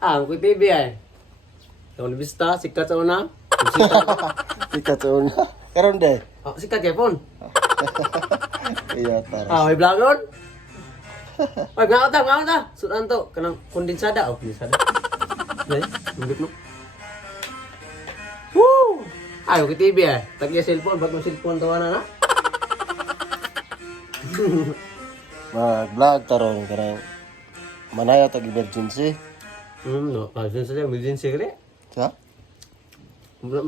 Ah, ko TV ay. Tawon bista sikat sa una. Sikat sa una. Karon de. Oh, sikat ya pon. Iya taras. Ah, may vlog ron. Ay, ngaot ta. Sudan to kanang kondensada oh, kondensada. Nay, mundot no. Woo! Ay, ko TV ay. Tagya cellphone, bag mo cellphone tawana na. Mag-vlog taron karang manaya tag emergency. No, pasyon saja emergency kali. Sa?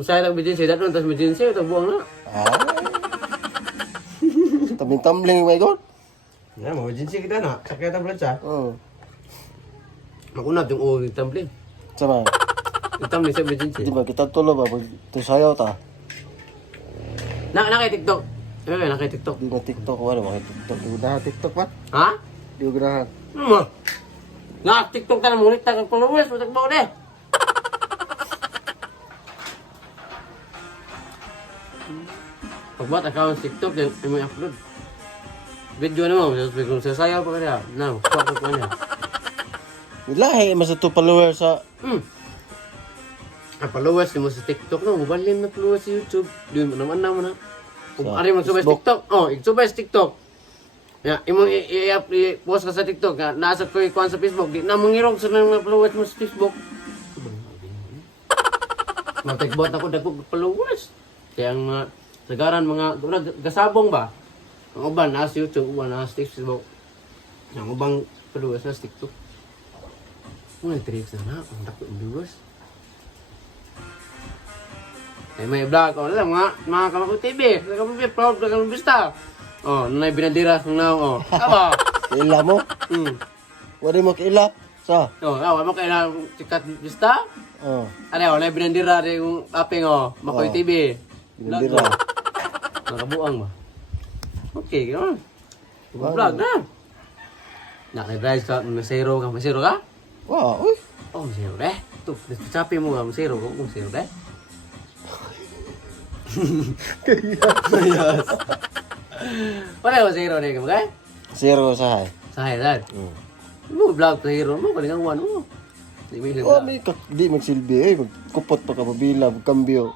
Saya tak emergency, datang tas emergency atau buang na. Ah. Tambling-tambling may god. Ya, mau emergency kita nak. Sakit atau belanca. Oh. Aku nak tengok hitam beli. Sama. Hitam ni saya emergency. Di ba kita tulo ba pag sayaw ta? Nak kay TikTok. Nak kay TikTok. Di na TikTok wala mo TikTok. Di na TikTok pa. Ha? Di ko ganahan. Nak TikTok kan mulit tak followers, tak mau deh. Pagbuat account TikTok dan imo upload. Video na mo, sa sayaw pa kaya. Now, stop ko niya. Lahi mas to followers sa Ang followers mo sa TikTok no, mubalin na followers sa YouTube. Di mo naman na. Kung Sa ari magsubay sa Facebook. TikTok, igsubay sa TikTok. Ya, imong i-post ka sa TikTok, nasa ko ikuan sa Facebook, di na mangirog sa mga followers mo sa Facebook. Matikbot ako dagko followers. Kaya ang mga sagaran mga gasabong ba? Ang uban na sa YouTube, uban na sa Facebook. Ang ubang followers na sa TikTok. Mga tricks na ang dako followers. May vlog ko lang mga Kamako TV. Kamako TV, proud ka ng bista. Oh, nanay binadira kung now, oh. Aba. ila mo. Wala mo kaila sa. Oh, awa mo kailangan sikat bista. Oh. Ano, nanay binadira rin yung aping, oh. Makoy Oh. TV. Binadira. Nakabuang ba? Okay, gano'n. Vlog na. Nakadrive ka, masero ka. Masero ka? Wow, uy. Oh, masero eh. Ito, sabi mo nga, masero ko. Masero eh. Yes. Wala ba sa hero na ikaw, kaya? Zero sa hay. Sahay, sahay. Mo vlog sa hero mo, kalingang one mo. Di mo yung Oh, vlog. may di magsilbi eh. Magkupot pa ka mabila, magkambyo.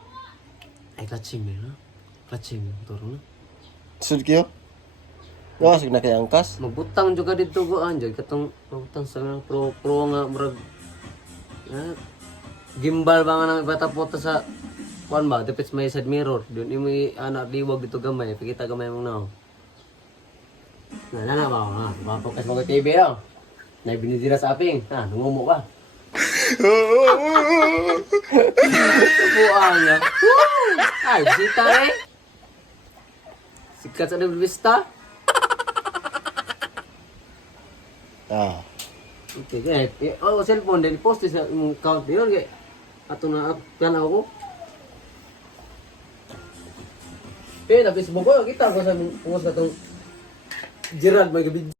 Ay, clutching mo na. Clutching mo, turo na. Sud kayo? Gawas na kay angkas. Magbutang juga dito ko, anjay. Katong magbutang sa mga pro nga, murag. Gimbal ba nga nang ibatapota sa kuan ba? Depits may side mirror. Doon imo anak diwag dito gamay. Pakita gamay mong now. Na ba? Mapokas mo ko TV daw. Na binidira sa aping. Nangumo ka. Buang niya. Ay, bisita eh. Sikat sa Vista. Ah. Okay, kaya. Oh, cellphone din. Post sa imong account yun. Kaya ato na tanaw ko. Eh, na Facebook ko. Kita ko sa post na itong Gerald may gabi.